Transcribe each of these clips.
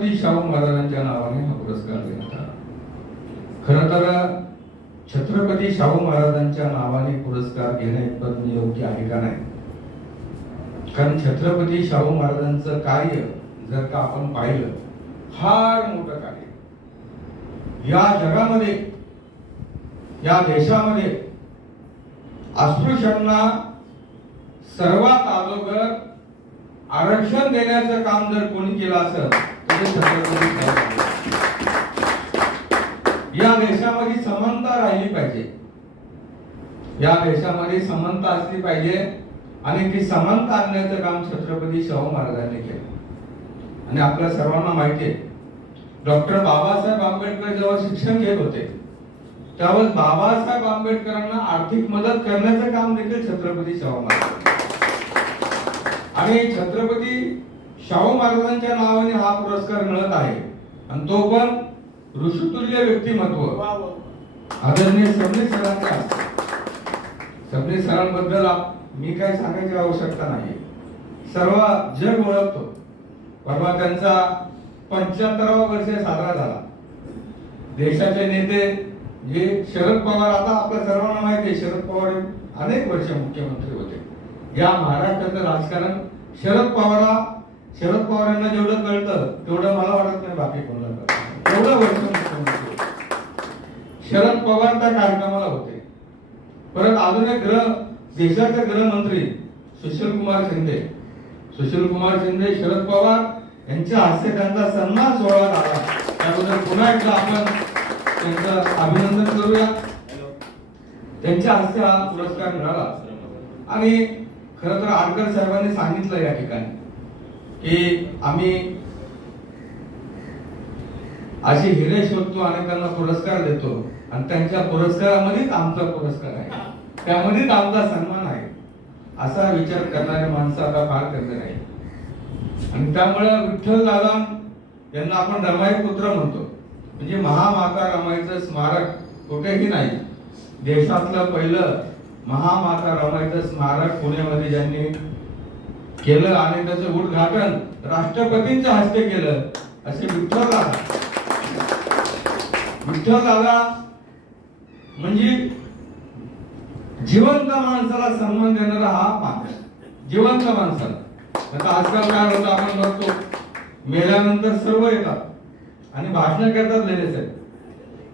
छत्रपती शाहू महाराजांच्या नावाने हा पुरस्कार देण्यात आला. खर तर छत्रपती शाहू महाराजांच्या नावाने पुरस्कार घेणे पद्म योग्य आहे का नाही? कारण छत्रपती शाहू महाराजांचं कार्य जर का आपण पाहिलं फार मोठं कार्य. या जगामध्ये या देशामध्ये अस्पृश्यांना सर्वात अगोदर आरक्षण देण्याचं काम जर कोणी केलं असेल तर छत्रपती या देशामध्ये समानता राहिली पाहिजे. या देशामध्ये समानता असली पाहिजे आणि ती समानता आणण्याचं काम छत्रपती शाहू महाराजांनी केलं. आणि आपल्या सर्वांना माहिती आहे डॉक्टर बाबासाहेब आंबेडकर जेव्हा शिक्षण घेत होते त्यावेळेस बाबासाहेब आंबेडकरांना आर्थिक मदत करण्याचं काम देखील छत्रपती शाहू महाराज आणि छत्रपती शाहू महाराजांच्या नावाने हा पुरस्कार मिळत आहे. आणि तो पण ऋषितुल्य व्यक्तिमत्व. आदरणीय सबने सरांच्या. सबने सरांबद्दल मी काय सांगायची आवश्यकता नाही. सर्व जग ओळखतो. परवा त्यांचा पंच्याहत्तरावा वर्ष साजरा झाला. देशाचे नेते जे शरद पवार आता आपल्या सर्वांना माहिती आहे शरद पवार अनेक वर्ष मुख्यमंत्री होते. या महाराष्ट्राचं राजकारण शरद पवारा शरद पवार यांना जेवढं कळतं तेवढं मला वाटत नाही बाकी कोणाला एवढं वर्ष मुख्यमंत्री. शरद पवार त्या कार्यक्रमाला होते. परत अजून एक ग्रह देशाचे गृहमंत्री सुशील कुमार शिंदे. सुशील कुमार शिंदे शरद पवार यांच्या हस्ते त्यांचा सन्मान सोहळा झाला त्याबद्दल पुन्हा एकदा आपण त्यांचं अभिनंदन करूया. त्यांच्या हस्ते हा पुरस्कार मिळाला. आणि खर तर आडकर साहेबांनी सांगितलं या ठिकाणी की आम्ही अशी हिरे शोधतो अनेकांना पुरस्कार देतो आणि त्यांच्या पुरस्कारामध्येच आमचा पुरस्कार आहे. त्यामध्येच आमचा सन्मान आहे. असा विचार करणारे माणसं आता फार कमी नाही आणि त्यामुळे विठ्ठल दादा यांना आपण रमाई पुत्र म्हणतो. म्हणजे महामाता रमाईचं स्मारक कुठेही नाही. देशातलं पहिलं महामाता रमाईचं स्मारक पुण्यामध्ये ज्यांनी केलं आणि त्याचं उद्घाटन राष्ट्रपतींच्या हस्ते केलं असे विठ्ठल दादा. विठ्ठल दादा म्हणजे जिवंत माणसाला सन्मान देणारा हा माणूस जिवंत माणसाला. आता आजकाल काय होतं आपण बघतो मेल्यानंतर सर्व येतात आणि भाषण करतात लेले साहेब.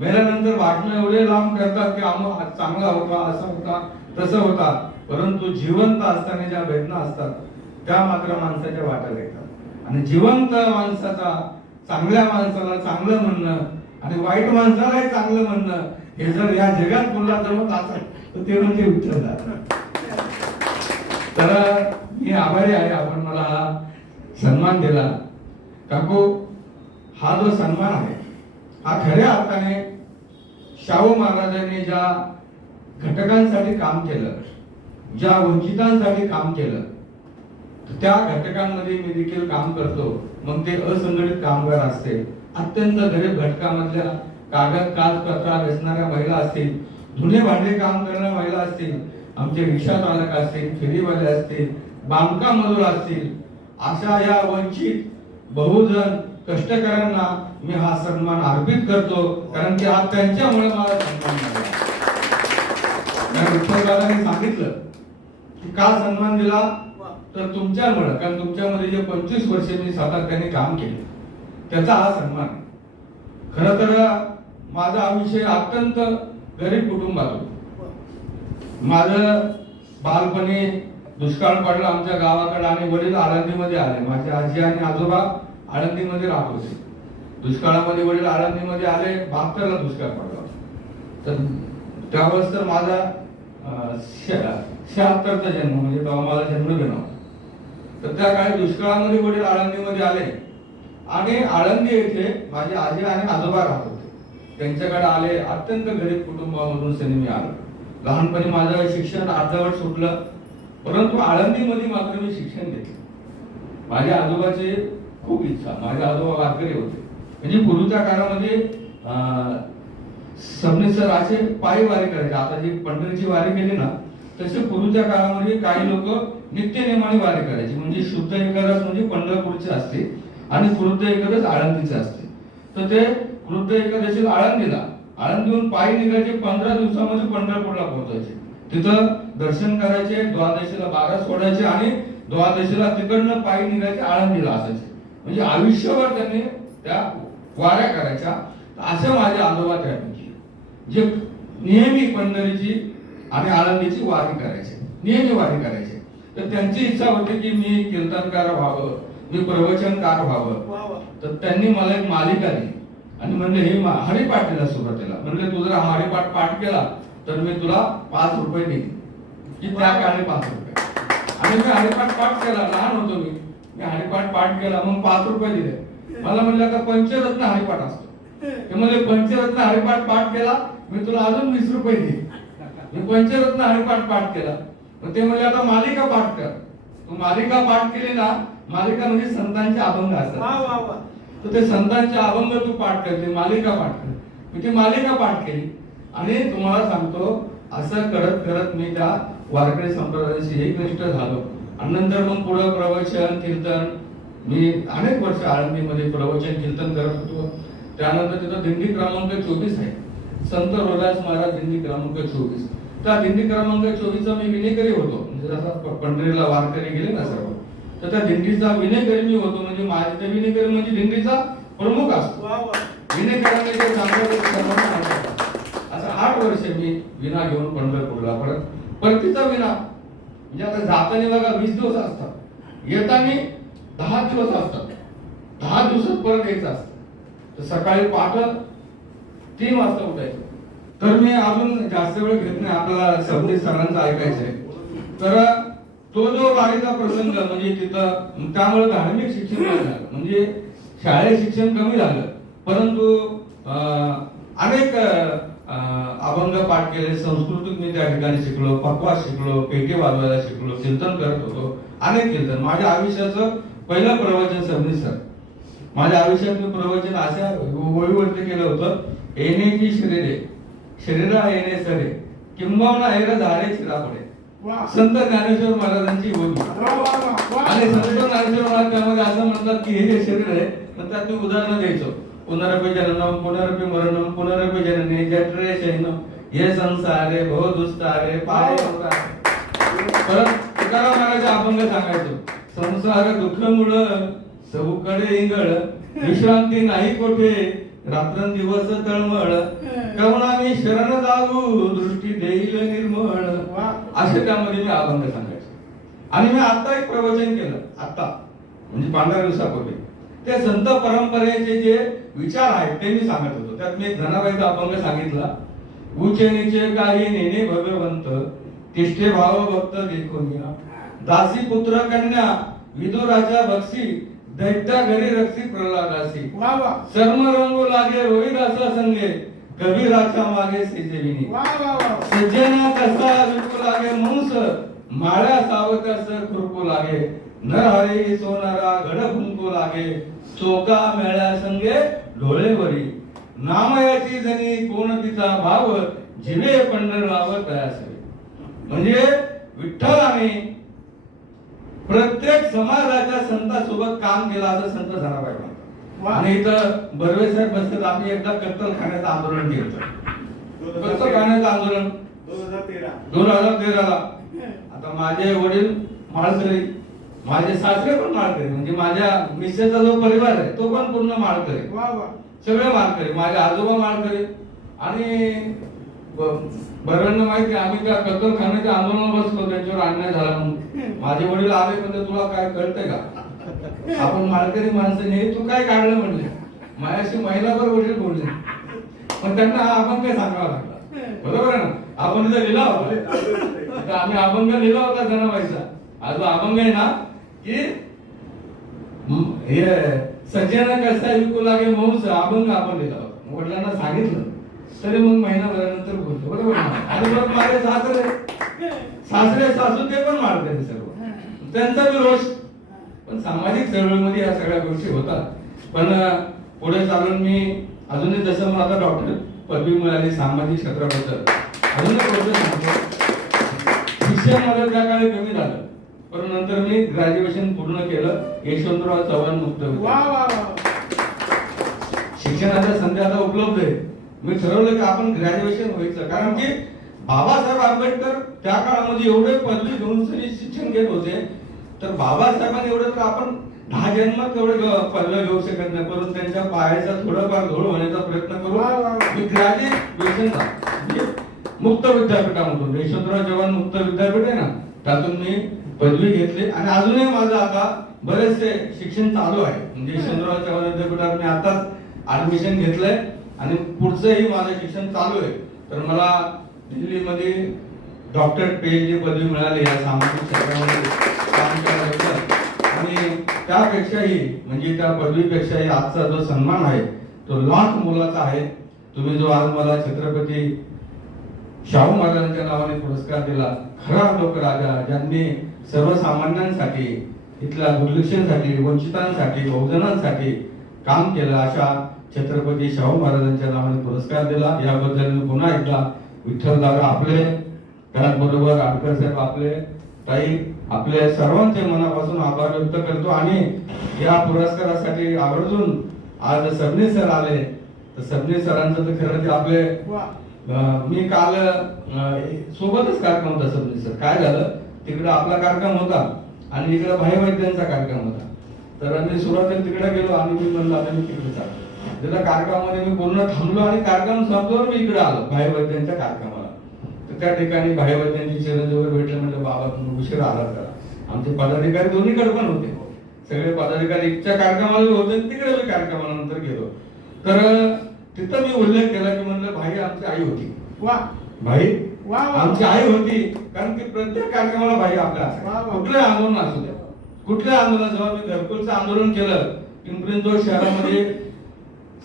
मेल्यानंतर वाटणं एवढे लांब करतात की आम चांगला होता असा होता तसं होता. परंतु जिवंत असताना ज्या वेदना असतात त्या मात्र माणसाच्या वाट्याला येतात. आणि जिवंत माणसाचा चांगल्या माणसाला चांगलं म्हणणं आणि वाईट माणसालाही चांगलं म्हणणं हे जर या जगात कोणाला जमत असेल तर ते म्हणजे विठ्ठल तर मी आभारी आहे आपण मला हा सन्मान दिला. काकू हा जो सन्मान आहे हा खऱ्या अर्थाने शाहू महाराजांनी ज्या घटकांसाठी काम केलं ज्या वंचितांसाठी काम केलं त्या घटकांमध्ये मी देखील काम करतो. मग ते असंघटित कामगार असतील अत्यंत गरीब घटकामधल्या कागद कागदपत्रा वेचणाऱ्या महिला असतील धुणे भांडे काम करणाऱ्या महिला असतील आमचे रिक्षा चालक असतील फेरीवाले असतील बांधकाम मजूर असतील अशा या वंचित बहुजन कष्टकऱ्यांना मी हा सन्मान अर्पित करतो कारण की आज त्यांच्यामुळे मला सन्मान मिळाला. विठ्ठलदादांनी सांगितलं की का सन्मान दिला? तर तुमच्यामुळे कारण तुमच्यामध्ये जे पंचवीस वर्ष मी सातत्याने काम केले त्याचा हा सन्मान खर तर माझा आयुष्य अत्यंत गरीब कुटुंबात होतं. माझं बालपणी दुष्काळ पडला आमच्या गावाकडे आणि वडील आळंदीमध्ये आले. माझे आजी आणि आजोबा आळंदीमध्ये राहत होते. दुष्काळामध्ये वडील आळंदीमध्ये आले बहात्तरला दुष्काळ पडला. तर त्यावेळेस तर माझा शहात्तरचा जन्म म्हणजे बाबा मला जन्मदिन होता. तर त्या काळी दुष्काळामध्ये वडील आळंदीमध्ये आले. आणि आळंदी येथे माझे आजी आणि आजोबा राहत होते. त्यांच्याकडे आले अत्यंत गरीब कुटुंबामधून सनी मी आलो. लहानपणी माझं शिक्षण अर्धवट सुटलं परंतु आळंदीमध्ये मात्र मी शिक्षण घेतलं. माझ्या आजोबाची खूप इच्छा माझे आजोबा वारकरी होते. म्हणजे पूर्वीच्या काळामध्ये अं, सर असे पायी वारी करायचे. आता जी पंढरीची वारी केली ना तसे पूर्वीच्या काळामध्ये काही लोक नित्यनेमाने वारी करायची. म्हणजे शुद्ध एकादश म्हणजे पंढरपूरचे असते आणि वृद्ध एकादश आळंदीचे असते. तर ते वृद्ध एकादशीला आळंदीला आळंदीहून पायी निघायचे पंधरा दिवसामध्ये पंढरपूरला पोहोचायचे. तिथं दर्शन करायचे द्वादशीला बारा सोडायचे आणि द्वादशीला तिकडनं पायी निघायचे आळंदीला असायचे. म्हणजे आयुष्यभर त्यांनी त्या वाऱ्या करायच्या. असे माझे आजोबा त्यापैकी जे नेहमी पंढरीची आणि आळंदीची वारी करायचे. नेहमी वारी करायचे. तर त्यांची इच्छा होती की मी कीर्तनकार व्हावं मी प्रवचनकार व्हावं. तर त्यांनी मला एक मालिका दिली. आणि म्हणले हे हरिपाठ दिला सुरुवातीला. म्हणले तू जर हरिपाठ पाठ केला तर मी तुला पाच रुपये देईन. की त्या काळी पाच रुपये. आणि मी हरिपाठ पाठ केला. लहान होतो मी. मी हरिपाठ पाठ केला मग पाच रुपये दिले. मला म्हणलं का पंचरत्न हरिपाठ असतो. ते म्हणले पंचरत्न हरिपाठ पाठ केला मी तुला अजून वीस रुपये देईन. मी पंचरत्न हरिपाठ पाठ केला. ते म्हणले आता मालिका पाठ कर. तू मालिका पाठ केली ना मालिका म्हणजे संतांचे अभंग असतात. तर ते संतांचे अभंग तू पाठ करते मालिका पाठ कर. मी ती मालिका पाठ केली. आणि तुम्हाला सांगतो असं करत करत मी त्या वारकरी संप्रदायाशी एकनिष्ठ झालो. आणि नंतर मग पुढं प्रवचन कीर्तन मी अनेक वर्ष आळंदीमध्ये प्रवचन कीर्तन करत होतो. त्यानंतर तिथं दिंडी क्रमांक चोवीस आहे. संत रोदास महाराज दिंडी क्रमांक चोवीस. त्या दिंडी क्रमांक चोवीसचा मी विनेकरी होतो. म्हणजे जसा पंढरीला वारकरी गेले ना सर्व तर त्या दिंडीचा विनेकरी मी होतो. म्हणजे माझ्या त्या विनेकरी म्हणजे दिंडीचा प्रमुख असतो. विनेकरांनी. असं आठ वर्ष मी विना घेऊन पंढरपूरला परत परतीचा विना म्हणजे आता जाताना बघा वीस दिवस असतात. येताना दहा दिवस असतात. दहा दिवसात परत यायचं असतं. तर सकाळी पहाट तीन वाजता उठायचं. तर मी अजून जास्त वेळ घेत नाही. आपल्याला सबनी सरांचं ऐकायचंय. तर तो जो वारीचा प्रसंग म्हणजे तिथं त्यामुळे धार्मिक शिक्षण झालं. म्हणजे शाळेत शिक्षण कमी झालं. परंतु अनेक अभंग पाठ केले. संस्कृतीत मी त्या ठिकाणी शिकलो पकवास शिकलो पेटे वाजवायला शिकलो कीर्तन करत होतो. अनेक कीर्तन. माझ्या आयुष्याचं पहिलं प्रवचन सबनी सर. माझ्या आयुष्यात मी प्रवचन अशा ओळीवरती केलं होतं येण्याची शरीरे शरीरा येणे सरे किंबवना हेर झाडे शिरापडे वा. संत ज्ञानेश्वर महाराजांची वा आणि संत ज्ञानेश्वर महाराज त्यामध्ये असं म्हणतात की हे जे शरीर आहे तर त्यात मी उदाहरण द्यायचो. पुनरपी जननम पुनरपी मरणम पुनरपी जननी जठरे शयनम. हे संसारे भव दुस्तारे पाय परत तुकाराम महाराज अभंग सांगायचो. संसार दुःख मुळ सबुकडे इंगळ. विश्रांती नाही कोठे रात्रंदिवस तळमळ. कवना मी शरण जाऊ दृष्टी देईल निर्मळ. असे त्यामध्ये मी अभंग सांगायचो. आणि मी आता एक प्रवचन केलं आता म्हणजे पंधरा दिवसापूर्वी. ते संत परंपरेचे जे विचार आहेत ते मी सांगत होतो. त्यात मी धनाबाईचा अभंग सांगितला. उचे नीचे काही नेने भगवंत तिष्ठे भाव भक्त देखून दासी पुत्र कन्या विदुराच्या बक्षी दैत्या घरी रक्षी प्रल्हादासी. वा वा. चर्म रंगू लागे रोहिदासा संगे कबीराच्या मागे सेजेविनी. सज्जना कसा विकू लागे मुंस माळ्या सावकास खुरपू लागे. नरहरी सोनारा घड फुंकू लागे. चोका मेळ्या संगे डोळेवरी नामयाची जणी कोण तिचा भाव जिवे पंढरराव तयासवे म्हणजे विठ्ठलाने प्रत्येक समाजाच्या संतासोबत काम केलं असं संत वा. आणि इथं बर्वे साहेब बसतात आम्ही एकदा कत्तलखान्याचं आंदोलन केलं. कत्तलखान्याचं आंदोलन. दोन हजार तेराला. आता माझे वडील माळकरी माझे सासरे पण माळकरी म्हणजे माझ्या मिसेसचा जो परिवार आहे तो पण पूर्ण माळकरी. सगळे माळकरी माझे आजोबा माळकरी. आणि बऱ्यांना माहिती आम्ही त्या कत्तलखान्याच्या आंदोलन बसलो त्यांच्यावर अन्याय झाला म्हणून. माझे वडील आले म्हणजे तुला काय कळतंय का? आपण मालकरी माणसं नाही तू काय काढलं म्हणले? माझ्याशी महिलाभर वडील बोलले. पण त्यांना हा अभंग सांगावा लागला. बरोबर आहे ना? आपण इथं लिहिला होता. आम्ही अभंग लिहिला होता जनाबाईचा. आज अभंग आहे ना की हे सज्जना कसा विकू लागे मौस अभंग आपण लिहिला होता. वडिलांना सांगितलं. तरी मग महिनाभरानंतर बोलतो. बरोबर ना? आणि मग माझे सासरे. सासरे सासू ते पण मारते सर्व. त्यांचा बी रोष. पण सामाजिक चळवळीमध्ये या सगळ्या गोष्टी होतात. पण पुढे चालून मी अजूनही जसं मला आता डॉक्टर पदवी मिळाली सामाजिक क्षेत्राबद्दल. अजून सांगतो. शिक्षण त्या काळी कमी झालं. पण नंतर मी ग्रॅज्युएशन पूर्ण केलं. यशवंतराव चव्हाण मुक्त शिक्षणाच्या संधी आता उपलब्ध आहे मी ठरवलं की आपण ग्रॅज्युएशन व्हायचं. कारण की बाबासाहेब आंबेडकर त्या काळामध्ये एवढे पदवी घेऊन सरी शिक्षण घेत होते. तर बाबासाहेबांनी एवढं तर आपण दहा जन्मात एवढे ग- पदव्या घेऊ शकत नाही. परंतु त्यांच्या पायाचा थोडाफार धूळ होण्याचा प्रयत्न करू. मी ग्रॅज्युएशन मुक्त विद्यापीठामधून. यशवंतराव चव्हाण मुक्त विद्यापीठ आहे ना? त्यातून मी पदवी घेतली. आणि अजूनही माझं आता बरेचसे शिक्षण चालू आहे. म्हणजे यशवंतराव चव्हाण विद्यापीठात मी आताच ऍडमिशन घेतलंय. आणि पुढचंही माझं शिक्षण चालू आहे. तर मला दिल्लीमध्ये डॉक्टरेट पीएचडी पदवी मिळाली या सामाजिक क्षेत्रामध्ये काम करायचं आणि त्यापेक्षाही म्हणजे त्या पदवीपेक्षाही आजचा जो सन्मान आहे तो लाख मुलाचा आहे. तुम्ही जो आज मला छत्रपती शाहू महाराजांच्या नावाने पुरस्कार दिला खरा लोकराजा ज्यांनी सर्वसामान्यांसाठी इथल्या दुर्लक्षांसाठी वंचितांसाठी बहुजनांसाठी काम केलं अशा छत्रपती शाहू महाराजांच्या नावाने पुरस्कार दिला. याबद्दल मी पुन्हा एकदा विठ्ठल दादा आपले त्याचबरोबर आडकर साहेब आपले ताई आपले सर्वांचे मनापासून आभार व्यक्त करतो. आणि या पुरस्कारासाठी आवर्जून आज सबनी सर आले. तर सबनी सरांचं तर खरं ते आपले मी काल सोबतच कार्यक्रम होता सबनी सर. काय झालं? तिकडे आपला कार्यक्रम होता आणि इकडे भाई वैद्यांचा कार्यक्रम होता. तर मी सुरुवातीला तिकडे गेलो आणि मी म्हणलं आता मी तिकडे चाललो त्याच्या कार्यक्रमामध्ये मी पूर्ण थांबलो आणि कार्यक्रम संपल्यावर मी इकडे आलो भाई वैद्यांच्या कार्यक्रमाला तर त्या ठिकाणी भाई वैद्यांची चिरंजीवर भेटले म्हणजे बाबा तुम्ही उशीर आला करा आमचे पदाधिकारी दोन्हीकडे पण होते. सगळे पदाधिकारी इथच्या कार्यक्रमाला होते तिकडे बी कार्यक्रमानंतर गेलो. तर तिथं मी उल्लेख केला की म्हणलं भाई आमची आई होती. वा. भाई वा आमची आई होती कारण की प्रत्येक कार्यक्रमाला भाई आपल्या. कुठलंही आंदोलन असू द्या. कुठल्या आंदोलन जेव्हा मी घरकुलचं आंदोलन केलं पिंपरी शहरामध्ये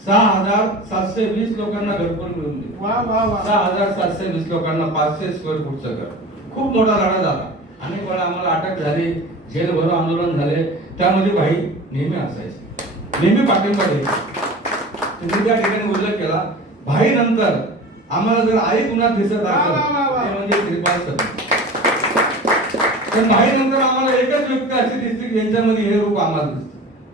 सहा हजार सातशे वीस लोकांना घरकुल मिळून दिले. वा वा वा. सहा हजार सातशे वीस लोकांना पाचशे स्क्वेअर फूटचं घर. खूप मोठा लढा झाला. अनेक वेळा आम्हाला अटक झाली. जेल भरो आंदोलन झाले. त्यामध्ये भाई नेहमी असायचे. नेहमी पाठिंबा तुम्ही त्या ठिकाणी उल्लेख केला भाई नंतर आम्हाला जर आई गुन्हा दिसत असेल म्हणजे श्रीपाद सर. तर भाई नंतर आम्हाला एकच व्यक्ती अशी दिसते की यांच्यामध्ये हे रूप आम्हाला दिसतं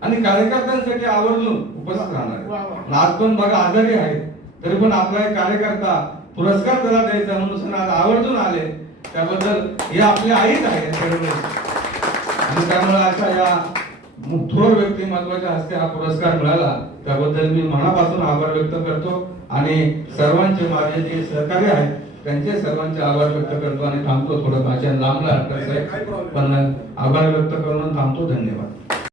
आणि कार्यकर्त्यांसाठी आवर्जून उपस्थित राहणार. आज पण बघा आजारी आहेत तरी पण आपला एक कार्यकर्ता पुरस्कार त्याला द्यायचा म्हणून आज आवर्जून आले. त्याबद्दल हे आपले आईच आहेत. आणि त्यामुळे अशा या थोर व्यक्तिमत्वाच्या हस्ते हा पुरस्कार मिळाला. त्याबद्दल मी मनापासून आभार व्यक्त करतो. आणि सर्वांचे माझे जे सहकारी आहेत त्यांचे सर्वांचे आभार व्यक्त करतो. आणि थांबतो थोडं भाषण लांबला साहेब पण आभार व्यक्त करून थांबतो. धन्यवाद.